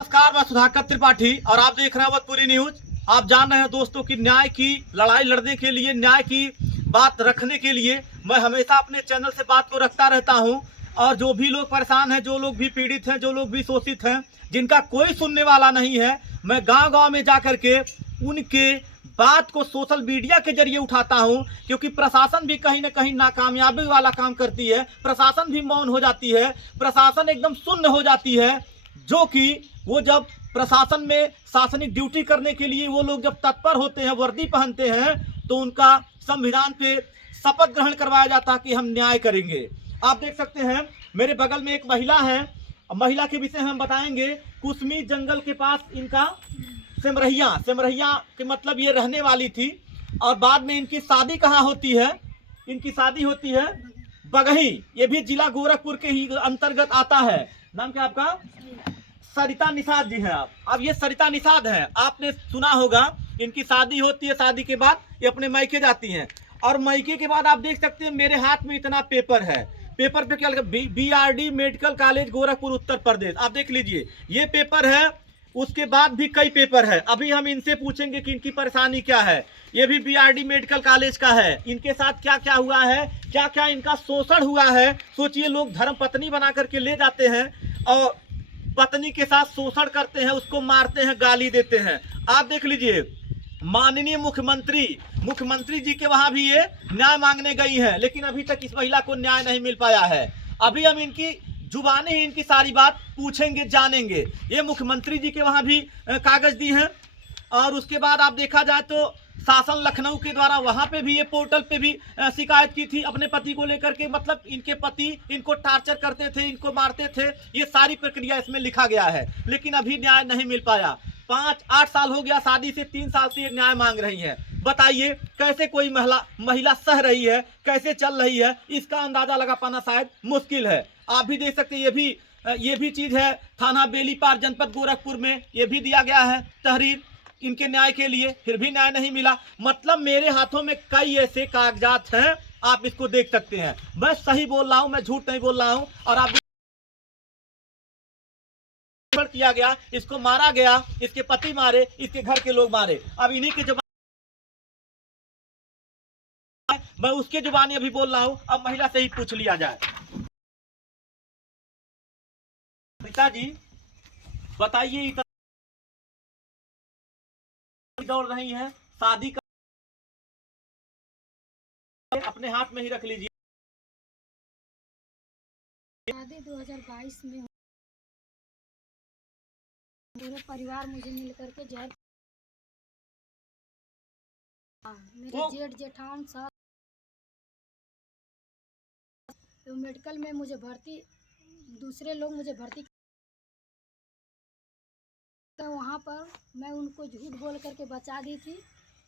नमस्कार, मैं सुधाकर त्रिपाठी और आप देख रहे हैं अवधपुरी न्यूज। आप जान रहे हैं दोस्तों कि न्याय की लड़ाई लड़ने के लिए, न्याय की बात रखने के लिए मैं हमेशा अपने चैनल से बात को रखता रहता हूं। और जो भी लोग परेशान हैं, जो लोग भी पीड़ित हैं, जो लोग भी शोषित हैं, जिनका कोई सुनने वाला नहीं है, मैं गांव गांव में जा करके उनके बात को सोशल मीडिया के जरिए उठाता हूं। क्योंकि प्रशासन भी कहीं ना कहीं नाकामयाबी वाला काम करती है, प्रशासन भी मौन हो जाती है, प्रशासन एकदम शून्य हो जाती है। जो कि वो जब प्रशासन में शासनिक ड्यूटी करने के लिए वो लोग जब तत्पर होते हैं, वर्दी पहनते हैं, तो उनका संविधान पे शपथ ग्रहण करवाया जाता है कि हम न्याय करेंगे। आप देख सकते हैं मेरे बगल में एक महिला है, महिला के विषय हम बताएंगे। कुसमी जंगल के पास इनका सिमरहिया के मतलब ये रहने वाली थी। और बाद में इनकी शादी कहाँ होती है? इनकी शादी होती है बगही, ये भी जिला गोरखपुर के ही अंतर्गत आता है। नाम क्या आपका? सरिता निषाद जी हैं आप। अब ये सरिता निषाद हैं, आपने सुना होगा। इनकी शादी होती है, शादी के बाद ये अपने मायके जाती हैं। और मायके के बाद आप देख सकते हैं मेरे हाथ में इतना पेपर है। पेपर पे क्या लिखा? BRD medical college Gorakhpur Uttar Pradesh. आप देख लीजिए, ये पेपर है। उसके बाद भी कई पेपर है। अभी हम इनसे पूछेंगे कि इनकी परेशानी क्या है। ये भी BRD मेडिकल कॉलेज का है। इनके साथ क्या क्या हुआ है, क्या क्या इनका शोषण हुआ है। सोचिए, लोग धर्म पत्नी बना करके ले जाते हैं और पत्नी के साथ शोषण करते हैं, उसको मारते हैं, गाली देते हैं। आप देख लीजिए, माननीय मुख्यमंत्री जी के वहां भी ये न्याय मांगने गई है, लेकिन अभी तक इस महिला को न्याय नहीं मिल पाया है। अभी हम इनकी जुबानी ही इनकी सारी बात पूछेंगे, जानेंगे। ये मुख्यमंत्री जी के वहां भी कागज दी हैं। और उसके बाद आप देखा जाए तो शासन लखनऊ के द्वारा वहां पे भी, ये पोर्टल पे भी शिकायत की थी अपने पति को लेकर के। मतलब इनके पति इनको टार्चर करते थे, इनको मारते थे। ये सारी प्रक्रिया इसमें लिखा गया है, लेकिन अभी न्याय नहीं मिल पाया। 5-8 साल हो गया शादी से, 3 साल से ये न्याय मांग रही हैं। बताइए कैसे कोई महिला सह रही है, कैसे चल रही है, इसका अंदाजा लगा पाना शायद मुश्किल है। आप भी देख सकते हैं, ये भी चीज है। थाना बेलीपार जनपद गोरखपुर में ये भी दिया गया है तहरीर इनके न्याय के लिए, फिर भी न्याय नहीं मिला। मतलब मेरे हाथों में कई ऐसे कागजात हैं, आप इसको देख सकते हैं। मैं सही बोल रहा हूं, मैं झूठ नहीं बोल रहा हूं। और आप किया गया, इसको मारा गया, इसके पति मारे, इसके घर के लोग मारे। अब इन्हीं के जवाब मैं उसके जुबानी अभी बोल रहा हूं। अब महिला से ही पूछ लिया जाए। पिताजी बताइए, दौड़ रही है, शादी का अपने हाथ में ही रख लीजिए। शादी 2022 में पूरे परिवार मुझे मिल करके जहर, मेरे जेठ जेठान साथ तो मेडिकल में मुझे भर्ती, दूसरे लोग मुझे भर्ती, तो वहाँ पर मैं उनको झूठ बोल करके बचा दी थी।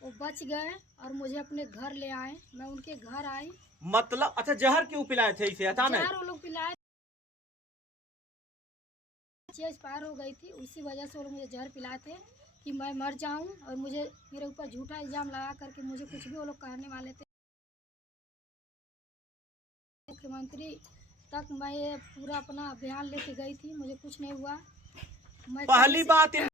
वो बच गए और मुझे अपने घर ले आए। मैं उनके घर आई। मतलब अच्छा, जहर क्यों पिलाए थे इसे अचानक? जहर वो लोग पिलाए, एक्सपायर हो गई थी, उसी वजह से वो लोग मुझे जहर पिलाए थे कि मैं मर जाऊं। और मुझे मेरे ऊपर झूठा इल्ज़ाम लगा करके मुझे कुछ भी वो लोग करने वाले थे। मुख्यमंत्री तक मैं ये पूरा अपना अभियान लेके गई थी, मुझे कुछ नहीं हुआ। मैं पहली बात है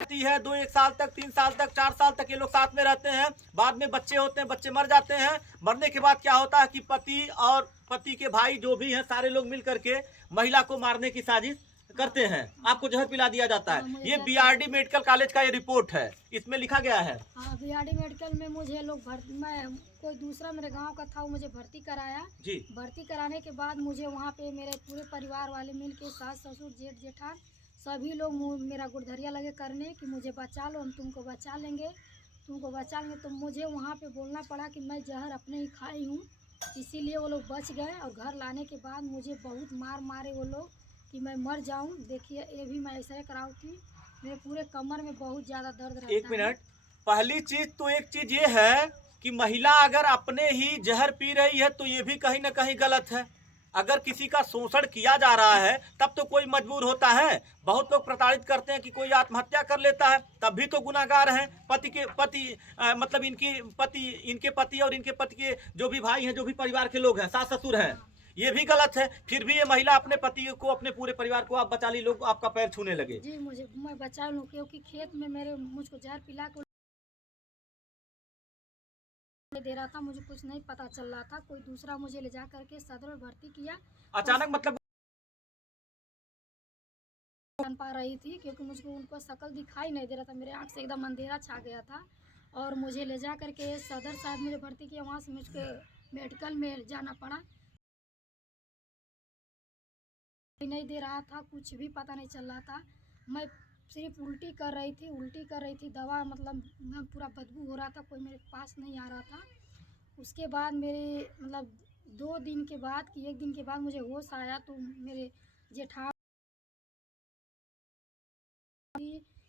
1 साल तक, 3 साल तक, 4 साल तक ये लोग साथ में रहते हैं। बाद में बच्चे होते हैं, बच्चे मर जाते हैं। मरने के बाद क्या होता है कि पति और पति के भाई जो भी हैं, सारे लोग मिल करके महिला को मारने की साजिश करते हैं। आपको जहर पिला दिया जाता है। ये BRD मेडिकल कॉलेज का ये रिपोर्ट है, इसमें लिखा गया है। हाँ, BRD मेडिकल में मुझे लोग मैं कोई दूसरा मेरे गांव का था, वो मुझे भर्ती कराया जी। भर्ती कराने के बाद मुझे वहाँ पे मेरे पूरे परिवार वाले मिल के, सास ससुर जेठ जेठान सभी लोग मेरा गुड़धरिया लगे करने कि मुझे बचा लो, हम तुमको बचा लेंगे, तुमको बचा लेंगे। तो मुझे वहाँ पे बोलना पड़ा कि मैं जहर अपने ही खाई हूँ, इसीलिए वो लोग बच गए। और घर लाने के बाद मुझे बहुत मारे वो लोग कि मैं मर जाऊं। देखिए, ये भी मैं ऐसा ही कराऊ थी, मेरे पूरे कमर में बहुत ज़्यादा दर्द रहता है। 1 मिनट, पहली चीज तो एक चीज ये है कि महिला अगर अपने ही जहर पी रही है तो ये भी कहीं ना कहीं गलत है। अगर किसी का शोषण किया जा रहा है तब तो कोई मजबूर होता है। बहुत लोग प्रताड़ित करते हैं कि कोई आत्महत्या कर लेता है, तब भी तो गुनाहगार हैं। मतलब इनके पति और इनके पति के जो भी भाई हैं, जो भी परिवार के लोग हैं, सास ससुर हैं, ये भी गलत है। फिर भी ये महिला अपने पति को, अपने पूरे परिवार को आप बचा ली, लोग आपका पैर छूने लगे। जी मैं बचा लूँ, क्योंकि खेत में मेरे मुझको जहर पिला को दे रहा था, मुझे कुछ नहीं पता चल रहा था। कोई दूसरा मुझे ले जा करके सदर में भर्ती किया। अचानक मतलब बन पा रही थी, क्योंकि मुझको उनको शक्ल दिखाई नहीं दे रहा था, मेरे आँख से एकदम अंधेरा छा गया था। और मुझे ले जा करके सदर साहब मुझे भर्ती किया, वहाँ से मुझको मेडिकल में जाना पड़ा। नहीं दे रहा था, कुछ भी पता नहीं चल रहा था। मैं सिर्फ उल्टी कर रही थी, दवा मतलब मैं पूरा बदबू हो रहा था, कोई मेरे पास नहीं आ रहा था। उसके बाद मेरे मतलब 2 दिन के बाद कि 1 दिन के बाद मुझे होश आया, तो मेरे जेठान,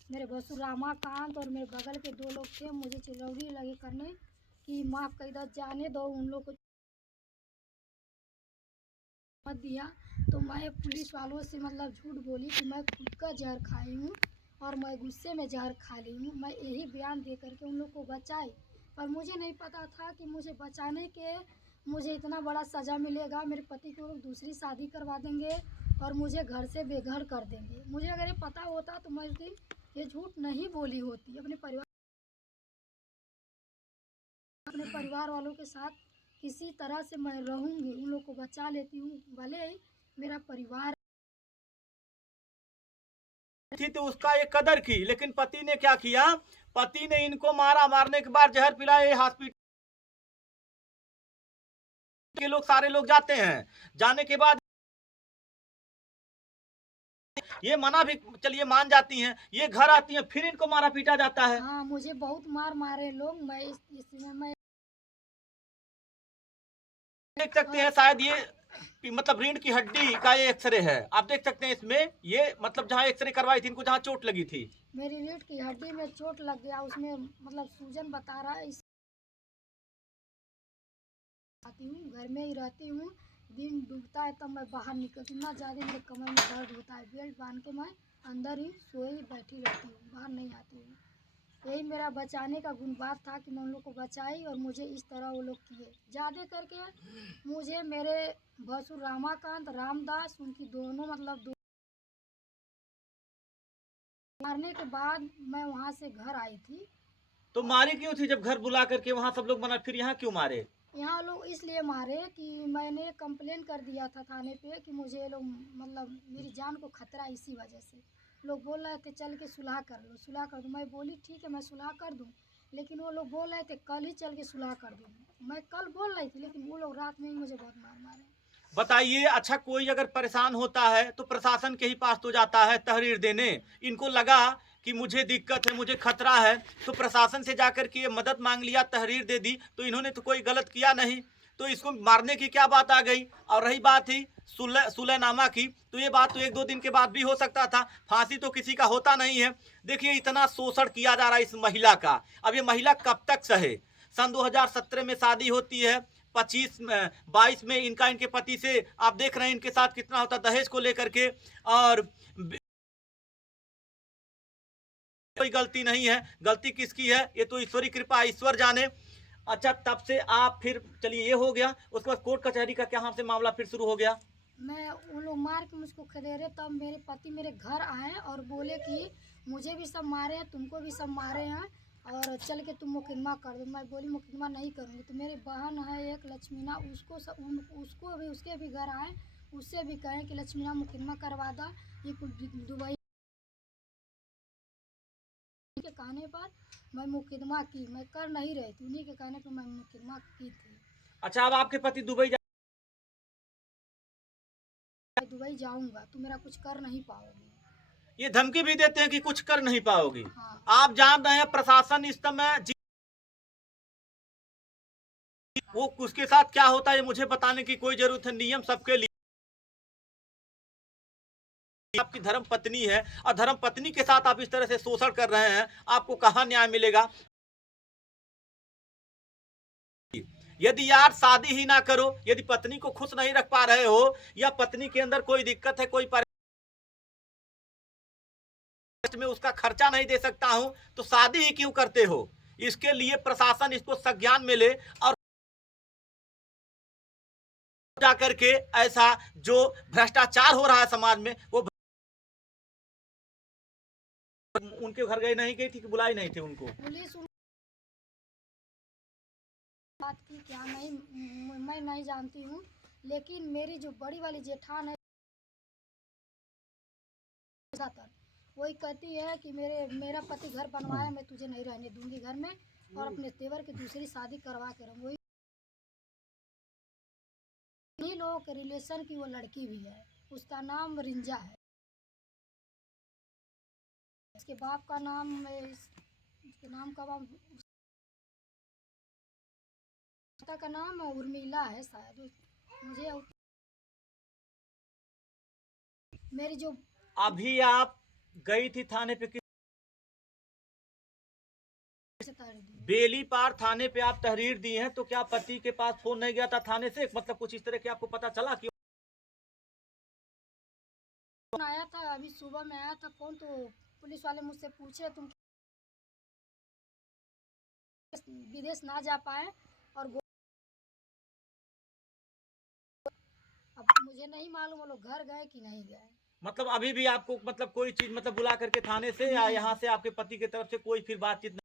मेरे भसुर रामाकांत और मेरे बगल के 2 लोग थे, मुझे चिरौरी लगे करने कि माफ़ कर दो, जाने दो, उन लोग को मत दिया। तो मैं पुलिस वालों से मतलब झूठ बोली कि मैं खुद का जहर खाई हूँ और मैं गुस्से में जहर खा ली हूँ। मैं यही बयान दे करके उन लोग को बचाई, पर मुझे नहीं पता था कि मुझे बचाने के मुझे इतना बड़ा सज़ा मिलेगा। मेरे पति को लोग दूसरी शादी करवा देंगे और मुझे घर से बेघर कर देंगे। मुझे अगर ये पता होता तो मैं उस दिन ये झूठ नहीं बोली होती। अपने परिवार वालों के साथ किसी तरह से मैं रहूँगी, उन लोग को बचा लेती हूँ, भले ही मेरा परिवार थी तो उसका एक कदर की, लेकिन पति ने क्या किया, पति ने इनको मारा, मारने के बाद जहर पिलाए। हॉस्पिटल के लोग, सारे लोग जाते हैं, जाने के बाद ये मना भी, चलिए मान जाती हैं, ये घर आती हैं, फिर इनको मारा पीटा जाता है। हाँ, मुझे बहुत मारे लोग। मैं इसमें मैं देख सकते हैं, शायद ये मतलब रीढ़ की हड्डी का ये एक्सरे है। आप देख सकते हैं इसमें, ये मतलब जहाँ एक्सरे करवाई थी, इनको जहाँ चोट लगी थी, मेरी रीढ़ की हड्डी में चोट लग गया, उसमें मतलब सूजन बता रहा है। इस आती हूँ, घर में ही रहती हूँ, दिन डूबता है तब मैं बाहर निकलती हूँ। इतना ज़्यादा मेरे कमर में दर्द होता है, बेल्ट बांध के मैं अंदर ही सोई बैठी रहती हूँ, बाहर नहीं आती हूँ। यही मेरा बचाने का गुण बात था कि मैं उन लोग को बचाई और मुझे इस तरह वो लोग किए। ज़्यादा करके मुझे मेरे भसुर रामाकांत, रामदास, उनकी दोनों मतलब मारने के बाद मैं वहाँ से घर आई थी। तो मारी क्यों थी जब घर बुला करके वहाँ सब लोग मना, फिर यहाँ क्यों मारे? यहाँ लोग इसलिए मारे कि मैंने कंप्लेन कर दिया था थाने पे कि मुझे लोग मतलब मेरी जान को खतरा, इसी वजह से लोग बोल रहे थे चल के सुलह कर लो, सुलह कर दो। मैं बोली ठीक है मैं सुलह कर दूँ, लेकिन वो लोग बोल रहे थे कल ही चल के सुलह कर दूँ। मैं कल बोल रही थी, लेकिन वो लोग रात में ही मुझे बहुत मारे। बताइए, अच्छा कोई अगर परेशान होता है तो प्रशासन के ही पास तो जाता है तहरीर देने। इनको लगा कि मुझे दिक्कत है, मुझे खतरा है, तो प्रशासन से जाकर के ये मदद मांग लिया, तहरीर दे दी, तो इन्होंने तो कोई गलत किया नहीं, तो इसको मारने की क्या बात आ गई? और रही बात ही सुलहनामा की, तो ये बात तो 1-2 दिन के बाद भी हो सकता था, फांसी तो किसी का होता नहीं है। देखिए इतना शोषण किया जा रहा है इस महिला का, अब ये महिला कब तक सहे? सन 2017 में शादी होती है, 22 में इनके पति से आप देख रहे हैं इनके साथ कितना होता दहेज को लेकर के, और कोई गलती नहीं है। गलती किसकी है ये तो ईश्वरी कृपा, ईश्वर जाने। अच्छा, तब से आप फिर चलिए ये हो गया, उसके बाद कोर्ट कचहरी का क्या से मामला फिर शुरू हो गया? मैं उन लोग मार के मुझको खदेड़े, तब मेरे पति मेरे घर आए और बोले कि मुझे भी सब मारे हैं, तुमको भी सब मारे हैं और चल के तुम मुकदमा कर दो। मैं बोली मुकदमा नहीं करूँगी। तो मेरी बहन है एक लक्ष्मीना, उसको भी उसके भी घर आए, उससे भी कहें कि लक्ष्मीना मुकदमा करवा दो। ये दुबई के कहने पर मैं मुकदमा की, मैं कर नहीं रही थी, उन्हीं के कहने पर मैं मुकदमा की थी। अच्छा, अब आपके पति दुबई जाऊंगा तो मेरा कुछ कर नहीं पाओगे, ये धमकी भी देते हैं कि कुछ कर नहीं पाओगी। हाँ। आप जान रहे हैं प्रशासन इस समय वो उसके साथ क्या होता है मुझे बताने की कोई जरूरत है, नियम सबके लिए। आपकी धर्म पत्नी है और धर्म पत्नी के साथ आप इस तरह से शोषण कर रहे हैं, आपको कहाँ न्याय मिलेगा? यदि यार शादी ही ना करो, यदि पत्नी को खुश नहीं रख पा रहे हो या पत्नी के अंदर कोई दिक्कत है, कोई में उसका खर्चा नहीं दे सकता हूं, तो शादी ही क्यों करते हो? इसके लिए प्रशासन इसको संज्ञान में ले और जाकर के ऐसा जो भ्रष्टाचार हो रहा है समाज में, वो उनके घर गए नहीं गई थी कि बुलाई नहीं थी उनको? पुलिस बात की क्या नहीं, मैं नहीं जानती हूँ, लेकिन मेरी जो बड़ी वाली जेठान है वही कहती है कि मेरा पति घर बनवाया, मैं तुझे नहीं रहने दूंगी घर में, और अपने तेवर की दूसरी शादी करवा के रहूंगी। इन्हीं लोगों के रिलेशन की वो लड़की भी है, उसका नाम रिंजा है, उसके बाप का नाम, उसके नाम का का नाम उर्मिला है शायद, मुझे मेरी जो अभी आप गई थी थाने पे, बेलीपार थाने पे आप तहरीर दी हैं, तो क्या पति के पास फोन नहीं गया था थाने से? मतलब कुछ इस तरह के आपको पता चला कि फोन आया था? अभी सुबह में आया था फोन, तो पुलिस वाले मुझसे पूछे तुम विदेश ना जा पाए, और अब मुझे नहीं मालूम वो लोग घर गए कि नहीं गए। मतलब अभी भी आपको मतलब कोई चीज मतलब बुला करके थाने से या यहाँ से आपके पति की तरफ से कोई फिर बातचीत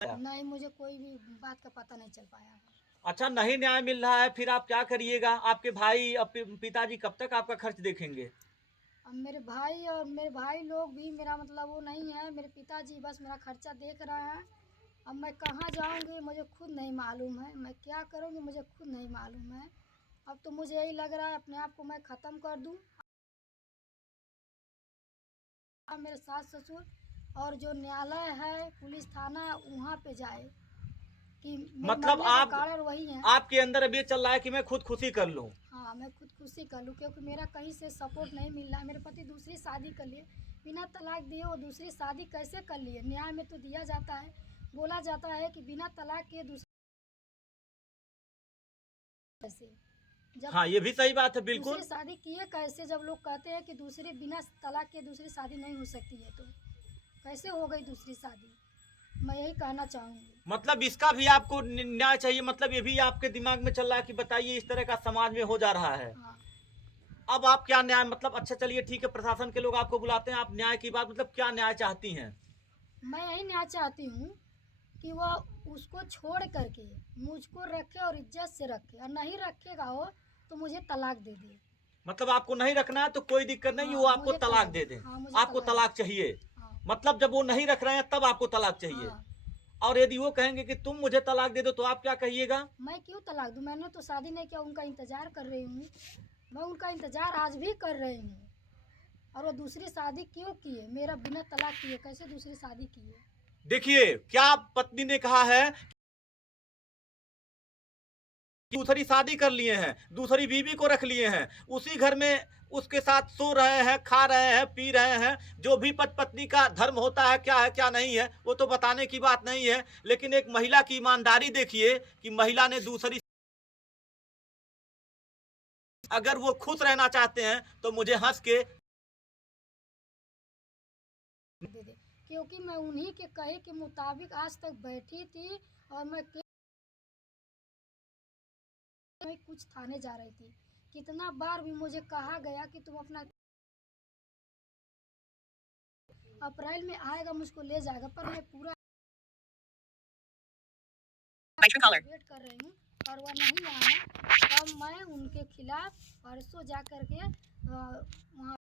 नहीं, मुझे कोई भी बात का पता नहीं चल पाया है। अच्छा, नहीं न्याय मिल रहा है, फिर आप क्या करिएगा? आपके भाई और पिताजी कब तक आपका खर्च देखेंगे? अब मेरे भाई और मेरे भाई लोग भी मेरा मतलब वो नहीं है, मेरे पिताजी बस मेरा खर्चा देख रहे हैं। अब मैं कहाँ जाऊंगी मुझे खुद नहीं मालूम है, मैं क्या करूंगी मुझे खुद नहीं मालूम है। अब तो मुझे यही लग रहा है अपने आप को मैं ख़त्म कर दूं। अब मेरे सास ससुर और जो न्यायालय है, पुलिस थाना, वहाँ पे जाए कि मतलब आप कारण वही है। आपके अंदर अब ये चल रहा है कि मैं खुद खुशी कर लूं? हाँ, मैं खुद खुशी कर लूँ, क्योंकि मेरा कहीं से सपोर्ट नहीं मिल रहा है। मेरे पति दूसरी शादी कर लिए, बिना तलाक दिए वो दूसरी शादी कैसे कर लिए? न्याय में तो दिया जाता है, बोला जाता है कि बिना तलाक के दूसरी, जब हाँ, ये भी सही बात है, बिल्कुल। दूसरी शादी किए कैसे? जब लोग कहते हैं कि दूसरी बिना तलाक के दूसरी शादी नहीं हो सकती है, तो कैसे हो गई दूसरी शादी? मैं यही कहना चाहूँगी। मतलब इसका भी आपको न्याय चाहिए, मतलब ये भी आपके दिमाग में चल रहा है कि बताइए इस तरह का समाज में हो जा रहा है। हाँ, अब आप क्या न्याय, मतलब अच्छा चलिए ठीक है, प्रशासन के लोग आपको बुलाते हैं, आप न्याय की बात मतलब क्या न्याय चाहती हैं? मैं यही न्याय चाहती हूँ कि वह उसको छोड़ करके मुझको रखे और इज्जत से रखे, और नहीं रखेगा वो तो मुझे तलाक दे दे। मतलब आपको नहीं रखना है तो कोई दिक्कत नहीं, हाँ, वो आपको मुझे तलाक दे दें। हाँ, मुझे आपको तलाक चाहिए, हाँ, मतलब जब वो नहीं रख रहे हैं तब आपको तलाक चाहिए। हाँ। और यदि वो कहेंगे कि तुम मुझे तलाक दे दो तो आप क्या कहिएगा? मैं क्यों तलाक दूँ? मैंने तो शादी नहीं किया, उनका इंतजार कर रही हूँ, मैं उनका इंतजार आज भी कर रही हूँ। और वो दूसरी शादी क्यों किए? मेरा बिना तलाक किए कैसे दूसरी शादी किए? देखिए, क्या पत्नी ने कहा है कि दूसरी शादी कर लिए हैं, दूसरी बीवी को रख लिए हैं, उसी घर में उसके साथ सो रहे हैं, खा रहे हैं, पी रहे हैं। जो भी पति पत्नी का धर्म होता है क्या नहीं है, वो तो बताने की बात नहीं है, लेकिन एक महिला की ईमानदारी देखिए कि महिला ने दूसरी, अगर वो खुश रहना चाहते हैं तो मुझे हंस के दे दे, क्योंकि मैं उन्हीं के कहे के मुताबिक आज तक बैठी थी, और मैं कुछ थाने जा रही थी। कितना बार भी मुझे कहा गया कि तुम अपना अप्रैल में आएगा मुझको ले जाएगा, पर मैं पूरा वेट कर रही हूँ और वह नहीं आया। तब मैं उनके खिलाफ परसों जा कर के वहाँ